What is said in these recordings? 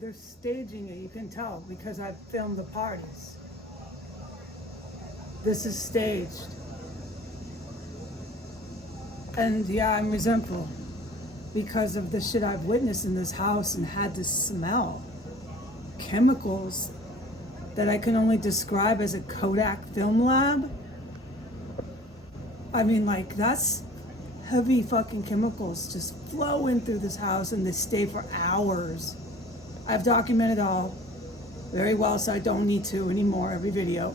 They're staging it, you can tell, because I filmed the parties. This is staged. And yeah, I'm resentful because of the shit I've witnessed in this house and had to smell. Chemicals that I can only describe as a Kodak film lab. I mean, like, that's heavy fucking chemicals just flowing through this house, and they stay for hours. I've documented all very well, so I don't need to anymore every video.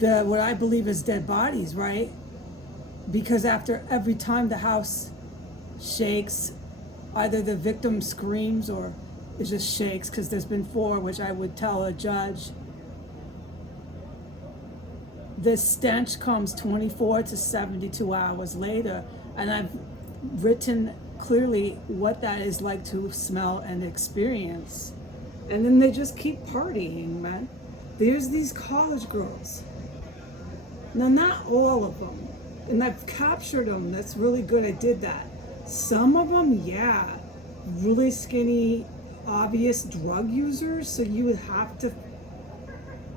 What I believe is dead bodies, right? Because after every time the house shakes, either the victim screams or it just shakes, because there's been 4, which I would tell a judge. This stench comes 24 to 72 hours later, and I've written clearly what that is like to smell and experience. And then they just keep partying, man. There's these college girls. Now, not all of them, and I've captured them. That's really good. I did that. Some of them, yeah, really skinny, obvious drug users. So you would have to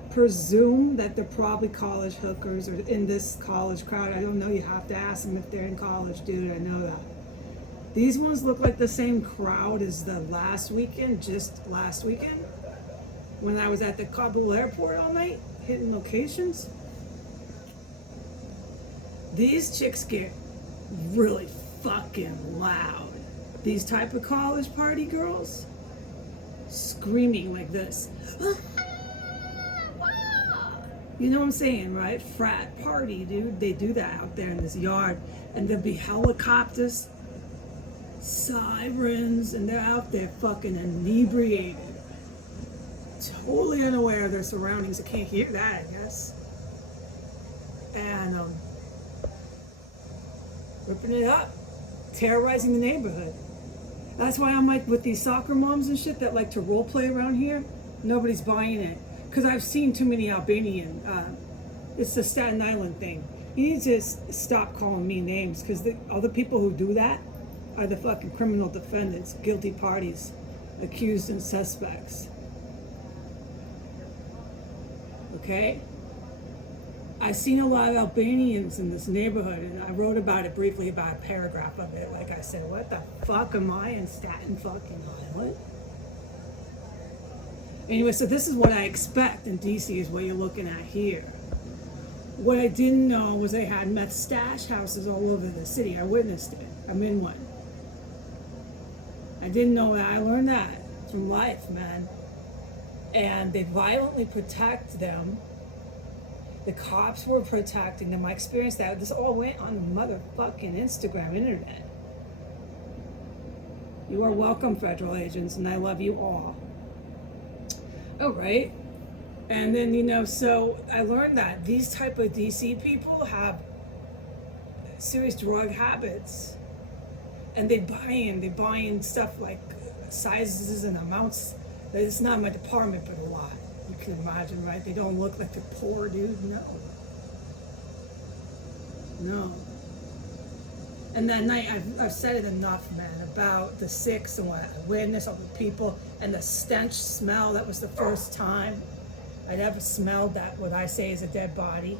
presume that they're probably college hookers or in this college crowd. I don't know. You have to ask them if they're in college, dude. I know that. These ones look like the same crowd as the last weekend, just last weekend, when I was at the Kabul airport all night, hitting locations. These chicks get really fucking loud. These type of college party girls screaming like this. You know what I'm saying, right? Frat party, dude. They do that out there in this yard. And there'll be helicopters, sirens, and they're out there fucking inebriated. Totally unaware of their surroundings. I can't hear that, I guess. And ripping it up, terrorizing the neighborhood. That's why I'm like, with these soccer moms and shit that like to role play around here, nobody's buying it. Because I've seen too many Albanian, it's the Staten Island thing. You need to stop calling me names, because the other people who do that are the fucking criminal defendants, guilty parties, accused and suspects. Okay? I've seen a lot of Albanians in this neighborhood, and I wrote about it briefly, about a paragraph of it. Like I said, what the fuck am I in Staten fucking Island? Anyway, so this is what I expect in DC, is what you're looking at here. What I didn't know was they had meth stash houses all over the city. I witnessed it. I'm in one. I didn't know that. I learned that from life, man. And they violently protect them. The cops were protecting them. I experienced that. This all went on the motherfucking Instagram internet. You are welcome, federal agents, and I love you all. All right. And then, you know, so I learned that these type of DC people have serious drug habits. And they buy in stuff like sizes and amounts that it's not my department, but a lot. You can imagine, right? They don't look like they're poor, dude. No. And that night, I've said it enough, man, about the 6 and what I witnessed, all the people, and the stench smell. That was the first time I'd ever smelled that, what I say is a dead body.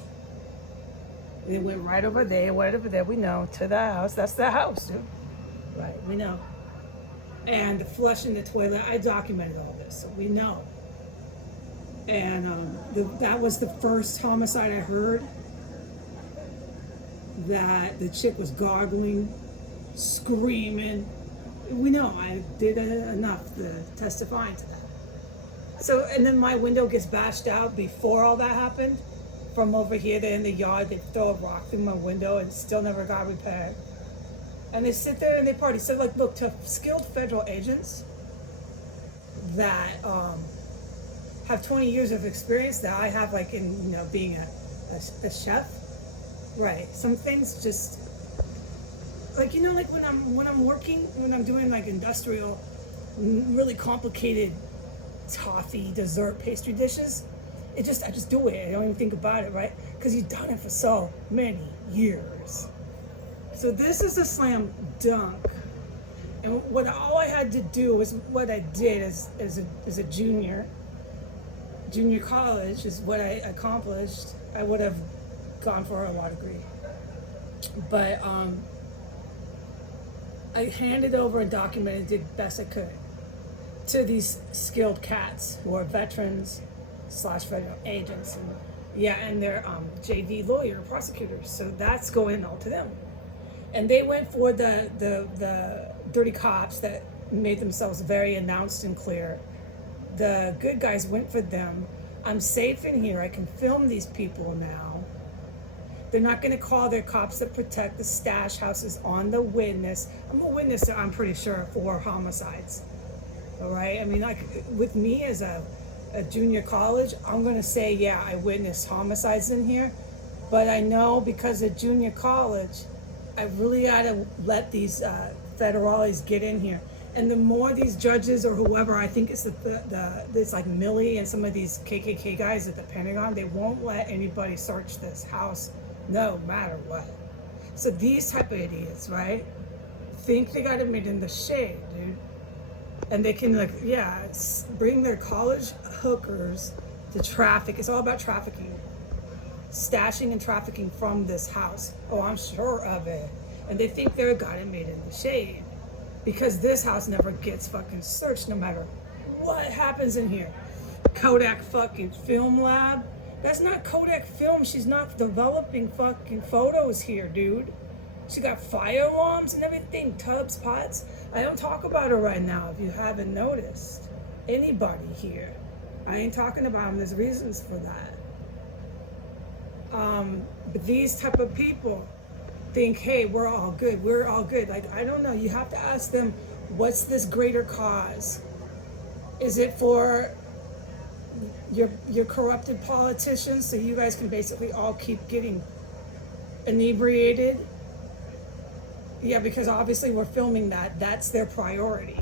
And it went right over there, we know, to the house. That's the house, dude. Right, we know. And the flushing the toilet, I documented all this, so we know. And that was the first homicide I heard, that the chick was gargling, screaming. We know, I did enough to testify to that. So, and then my window gets bashed out before all that happened. From over here, they're in the yard, they throw a rock through my window and it still never got repaired. And they sit there and they party. So like, look, to skilled federal agents that have 20 years of experience that I have, like in, you know, being a chef, right? Some things just, like, you know, like when I'm working, when I'm doing like industrial, really complicated toffee, dessert, pastry dishes, I just do it. I don't even think about it, right? Because you've done it for so many years. So this is a slam dunk. And what all I had to do was what I did as a junior college is what I accomplished. I would have gone for a law degree, but I handed over and documented, did best I could to these skilled cats who are veterans slash federal agents, and and they're JV lawyer prosecutors. So that's going all to them. And they went for the dirty cops that made themselves very announced and clear. The good guys went for them. I'm safe in here. I can film these people now. They're not going to call their cops that protect the stash houses on the witness. I'm a witness, I'm pretty sure, for homicides. All right? I mean, like, with me as a junior college, I'm going to say, yeah, I witnessed homicides in here. But I know because of junior college, I really got to let these federales get in here. And the more these judges or whoever, I think it's it's like Milley and some of these KKK guys at the Pentagon, they won't let anybody search this house no matter what. So these type of idiots, right, think they got it in the shade, dude. And they can, like, bring their college hookers to traffic. It's all about trafficking. Stashing and trafficking from this house. Oh, I'm sure of it. And they think they're got it made in the shade. Because this house never gets fucking searched no matter what happens in here. Kodak fucking film lab. That's not Kodak film. She's not developing fucking photos here, dude. She got fire alarms and everything, tubs, pots. I don't talk about her right now if you haven't noticed. Anybody here. I ain't talking about them. There's reasons for that. But these type of people think, hey, we're all good. We're all good. Like, I don't know. You have to ask them, what's this greater cause? Is it for your corrupted politicians so you guys can basically all keep getting inebriated? Yeah, because obviously we're filming that. That's their priority.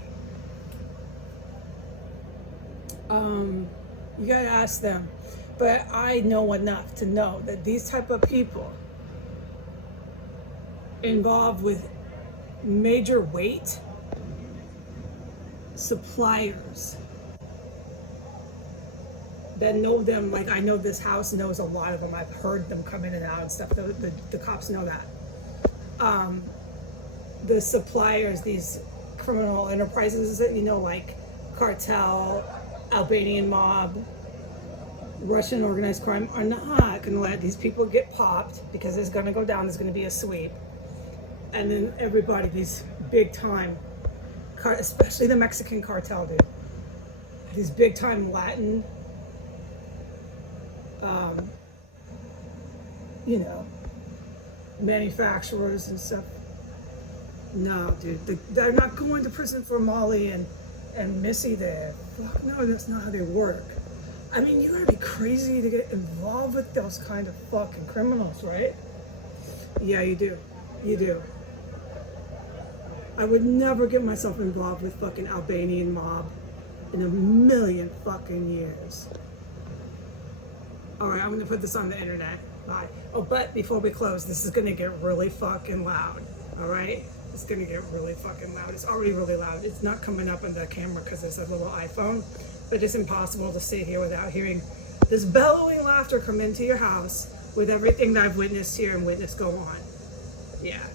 You gotta ask them. But I know enough to know that these type of people involved with major weight suppliers that know them, like I know this house knows a lot of them. I've heard them come in and out and stuff. The cops know that. The suppliers, these criminal enterprises that, like cartel, Albanian mob, Russian organized crime, are not going to let these people get popped, because it's going to go down. There's going to be a sweep. And then everybody, these big time, especially the Mexican cartel, dude, these big time Latin, manufacturers and stuff. No, dude, they're not going to prison for Molly and Missy there. Fuck no, that's not how they work. I mean, you gotta be crazy to get involved with those kind of fucking criminals, right? Yeah, you do. You do. I would never get myself involved with fucking Albanian mob in a million fucking years. All right, I'm gonna put this on the internet. Bye. Oh, but before we close, this is gonna get really fucking loud. All right? It's gonna get really fucking loud. It's already really loud. It's not coming up on the camera because it's a little iPhone, but it's impossible to sit here without hearing this bellowing laughter come into your house with everything that I've witnessed here and witnessed go on. Yeah.